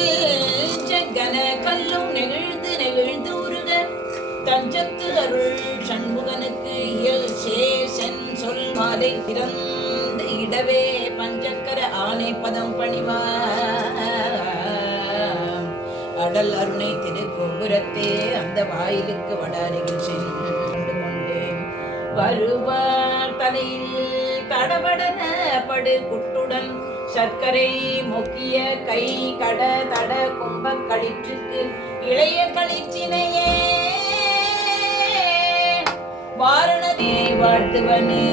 நெல்ஜகன கல்லும் நெகிழ்ந்து நெகிழ்ந்து உருக தஞ்சத்து அருள் சண்முகனுக்கு இயல் சேசன் சொல் மாலை திறந்து இடவே பஞ்சக்கர ஆணை பதம் பணிவார் அடல் அருணை திருக்கோபுரத்தே அந்த வாயிலுக்கு வடாரிகள் சென்று கொண்டு வருவார் தலையில் தடபடன படு குட்டுடன் சர்க்கரை மொக்கிய கை கட தட கும்ப களிற்றுக்கு இளைய களிற்றினையே வாரணனே வாழ்த்துவனே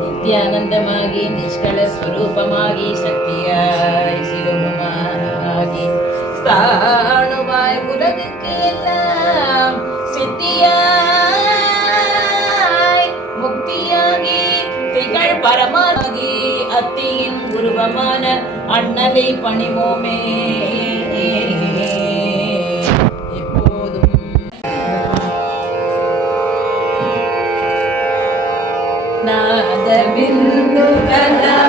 நித்யானந்தமாகி நிஷ்கல ஸ்வரூபமாகி சக்தியாய் சிவமாகி ஸ்தானுவாய் உலகுக்கு எல்லாம் சித்தியாய் முக்தியாகி திகழ் பரமாகி அத்தியின் உருவமான அண்ணலை பணிவோமே எப்போதும். நாத பிந்து கலா